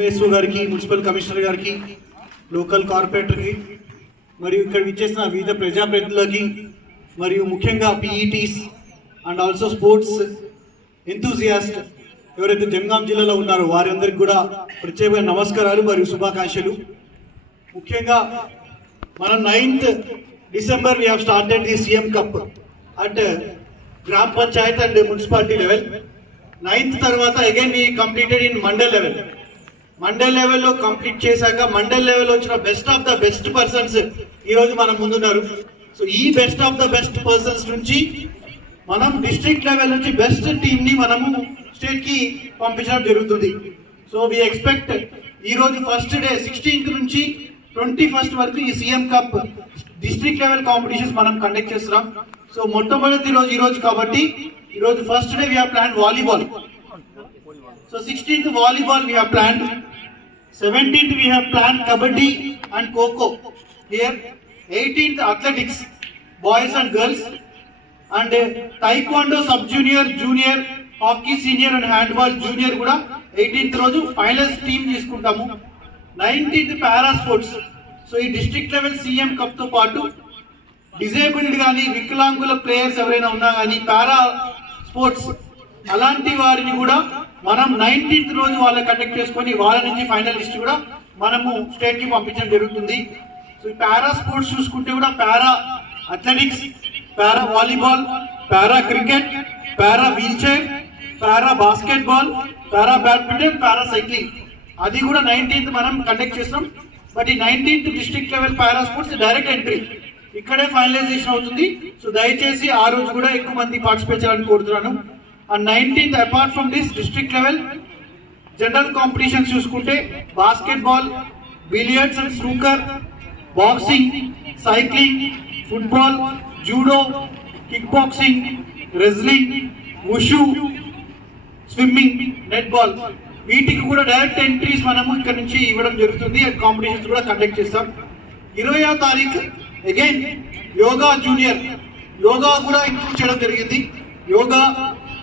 MSO గారికి municipal commissioner గారికి local కార్పొరేటర్కి మరియు ఇక్కడ విచ్చేసిన వివిధ ప్రజాప్రతినిధులకి మరియు ముఖ్యంగా PETs and also sports enthusiast ఎవరైతే జంగాం జిల్లాలో ఉన్నారో వారందరికి కూడా ప్రత్యేకమైన నమస్కారాలు మరియు శుభాకాంక్షలు. ముఖ్యంగా మనం ninth December we have started the CM cup at గ్రామ panchayat and municipality level ninth తర్వాత again we completed in mandal level mandal లెవెల్లో కంప్లీట్ చేశాక మండల్ లెవెల్ వచ్చిన best of the best persons ఈరోజు మనం ముందున్నారు. సో ఈ best of the best persons నుంచి మనం డిస్ట్రిక్ట్ లెవెల్ నుంచి బెస్ట్ టీమ్ని మనము స్టేట్కి పంపించడం జరుగుతుంది. సో వి ఎక్స్పెక్ట్ ఈ రోజు ఫస్ట్ డే సిక్స్టీన్త్ నుంచి ట్వంటీ ఫస్ట్ వరకు ఈ CM cup district level competitions మనం కండక్ట్ చేస్తున్నాం. సో మొట్టమొదటి రోజు ఈ రోజు కాబట్టి ఈ రోజు first day we have plan volleyball so sixteenth volleyball we have plan seventeenth we have plan kabaddi and kho kho here eighteenth athletics boys and girls and taekwondo sub junior junior hockey senior and handball junior కూడా eighteenth రోజు finals team తీసుకుంటాము. Nineteenth para sports so ఈ district level CM కప్తో పాటు disabled కానీ వికలాంగుల players ఎవరైనా ఉన్నా కానీ పారా స్పోర్ట్స్ అలాంటి వారిని కూడా మనం నైన్టీన్త్ రోజు వాళ్ళని కండక్ట్ చేసుకొని వాళ్ళ నుంచి ఫైనలిస్ట్ కూడా మనము స్టేట్కి పంపించడం జరుగుతుంది. సో పారా స్పోర్ట్స్ చూసుకుంటే కూడా para athletics para volleyball para cricket para wheel chair para basketball para badminton para cycling అది కూడా నైన్టీన్త్ మనం కండక్ట్ చేస్తాం బట్ ఈ nineteenth district level para sports direct entry ఇక్కడే ఫైనలైజేషన్ అవుతుంది. సో దయచేసి ఆ రోజు కూడా ఎక్కువ మంది పార్టిసిపేట్ చేయాలని కోరుతున్నాను. And nineteenth apart from this district level general competitions చూసుకుంటే basketball billiards and snooker boxing cycling football judo kick boxing wrestling wushu swimming net ball వీటికి కూడా డైరెక్ట్ ఎంట్రీస్ మనము ఇక్కడ నుంచి ఇవ్వడం జరుగుతుంది. అండ్ కాంపిటీషన్స్ కూడా కండక్ట్ చేస్తాం. ఇరవయో తారీఖు అగైన్ యోగా జూనియర్ యోగా కూడా ఇంక్లూడ్ చేయడం జరిగింది. Yoga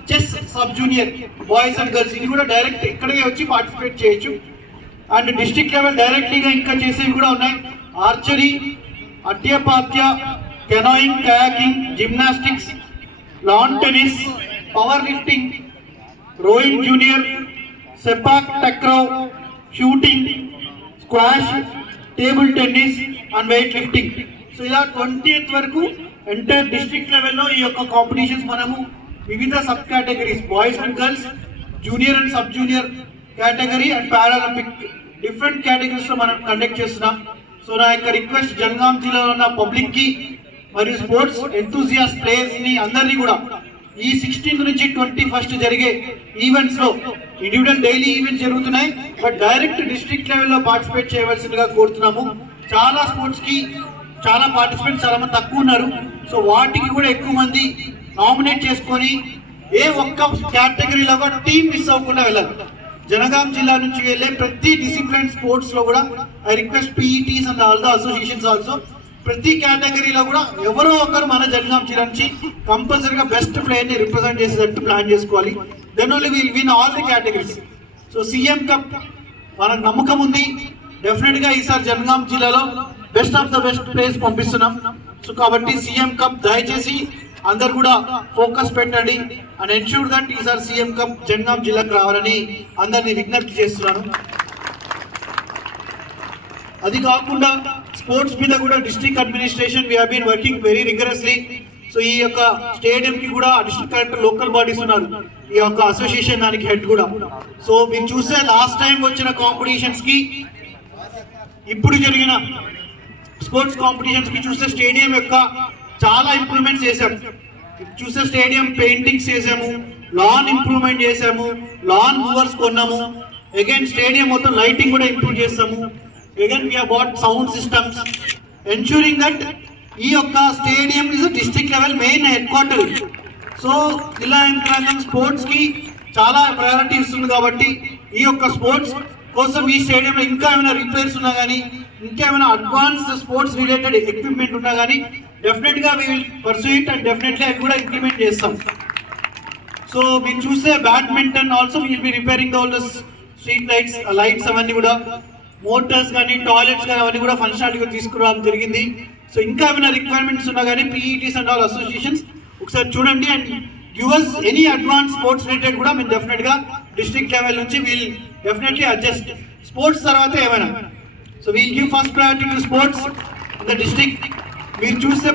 chess sub junior boys and girls ఇది కూడా డైరెక్ట్ ఇక్కడికే వచ్చి పార్టిసిపేట్ చేయొచ్చు. అండ్ డిస్ట్రిక్ట్ లెవెల్ డైరెక్ట్లీగా ఇంకా చేసేవి కూడా ఉన్నాయి. Archery atya patya canoeing kayaking gymnastics lawn tennis powerlifting rowing junior sepak takraw shooting squash table tennis and weightlifting so ఇలా ట్వంటీ వరకు ఎంటైర్ డిస్ట్రిక్ట్ లెవెల్లో ఈ యొక్క కాంపిటీషన్స్ మనము వివిధ sub categories boys and girls junior and sub junior category and paralympic. Different కేటగిరీస్లో మనం conduct చేస్తున్నాం. So నా యొక్క రిక్వెస్ట్ జనగాం జిల్లాలో ఉన్న పబ్లిక్కి మరియు స్పోర్ట్స్ ఎంతూజియాస్ ప్లేయర్స్ని అందరినీ కూడా ఈ సిక్స్టీన్త్ నుంచి ట్వంటీ ఫస్ట్ జరిగే ఈవెంట్స్లో ఇండివిజువల్ డైలీ ఈవెంట్స్ జరుగుతున్నాయి. బట్ డైరెక్ట్ డిస్ట్రిక్ట్ లెవెల్లో పార్టిసిపేట్ చేయవలసిందిగా కోరుతున్నాము. చాలా స్పోర్ట్స్కి చాలా పార్టిసిపెంట్స్ చాలా మంది తక్కువ ఉన్నారు. సో వాటికి కూడా ఎక్కువ మంది నామినేట్ చేసుకొని ఏ ఒక్క కేటగిరీలో కూడా టీం మిస్ అవ్వకుండా వెళ్ళాలి జనగాం జిల్లా నుంచి వెళ్ళే ప్రతి డిసిప్లిన్ స్పోర్ట్స్లో కూడా I request PETs and all the associations also ప్రతి కేటగిరీలో కూడా ఎవరో ఒకరు మన జనగాం జిల్లా నుంచి కంపల్సరీగా బెస్ట్ ప్లేయర్ని రిప్రజెంట్ చేసేటట్టు ప్లాన్ చేసుకోవాలి. Then only will win all the categories so CM cup మనకు నమ్మకం ఉంది. డెఫినెట్గా ఈసారి జనగాం జిల్లాలో best of the best players పంపిస్తున్నాం. సో కాబట్టి సీఎం కప్ దయచేసి అందరు కూడా ఫోకస్ పెట్టండి అండ్ ఎన్ష్యూర్ దట్ ఈసారి సీఎం కమ్ జనగాం జిల్లాకు రావాలని అందరినీ విజ్ఞప్తి చేస్తున్నాను. అది కాకుండా స్పోర్ట్స్ మీద కూడా district administration we been working very rigorously so ఈ యొక్క స్టేడియం కి కూడా డిస్ట్రిక్ట్ కలెక్టర్ లోకల్ బాడీస్ ఉన్నారు. ఈ యొక్క అసోసియేషన్ దానికి హెడ్ కూడా. సో మీరు చూస్తే లాస్ట్ టైం వచ్చిన కాంపిటీషన్స్కి ఇప్పుడు జరిగిన స్పోర్ట్స్ కాంపిటీషన్స్కి చూస్తే స్టేడియం యొక్క చాలా ఇంప్రూవ్మెంట్స్ చేశాం. చూసే స్టేడియం పెయింటింగ్స్ చేసాము లాన్ ఇంప్రూవ్మెంట్ చేసాము లాన్ మూవర్స్ కొన్నాము. అగైన్ స్టేడియం మొత్తం లైటింగ్ కూడా ఇంప్రూవ్ చేస్తాము. Again we bought sound systems ensuring that ఈ యొక్క stadium is district level main headquarter so జిల్లా యంత్రాంగం స్పోర్ట్స్కి చాలా ప్రయారిటీ ఇస్తుంది కాబట్టి ఈ యొక్క స్పోర్ట్స్ కోసం ఈ స్టేడియంలో ఇంకా ఏమైనా రిపేర్స్ ఉన్నా కానీ ఇంకా ఏమైనా అడ్వాన్స్ స్పోర్ట్స్ రిలేటెడ్ ఎక్విప్మెంట్ ఉన్నా కానీ డెఫినెట్గా we pursue it and definitely అవి కూడా ఇంప్లిమెంట్ చేస్తాం. సో మీరు చూస్తే badminton also will be repairing all the street lights lights అవన్నీ కూడా. మోటార్స్ కానీ టాయిలెట్స్ కానీ అవన్నీ కూడా ఫంక్షనాలిటీగా తీసుకురావడం జరిగింది. సో ఇంకా ఏమైనా రిక్వైర్మెంట్స్ ఉన్నా కానీ పీఈటీస్ అండ్ ఆల్ అసోసియేషన్స్ ఒకసారి చూడండి. And give us any advance sports related కూడా మేము డెఫినెట్గా డిస్ట్రిక్ట్ లెవెల్ నుంచి వీల్ డెఫినెట్లీ అడ్జస్ట్ స్పోర్ట్స్ తర్వాత ఏమైనా? So we'll give first priority to sports the district మీరు చూస్తే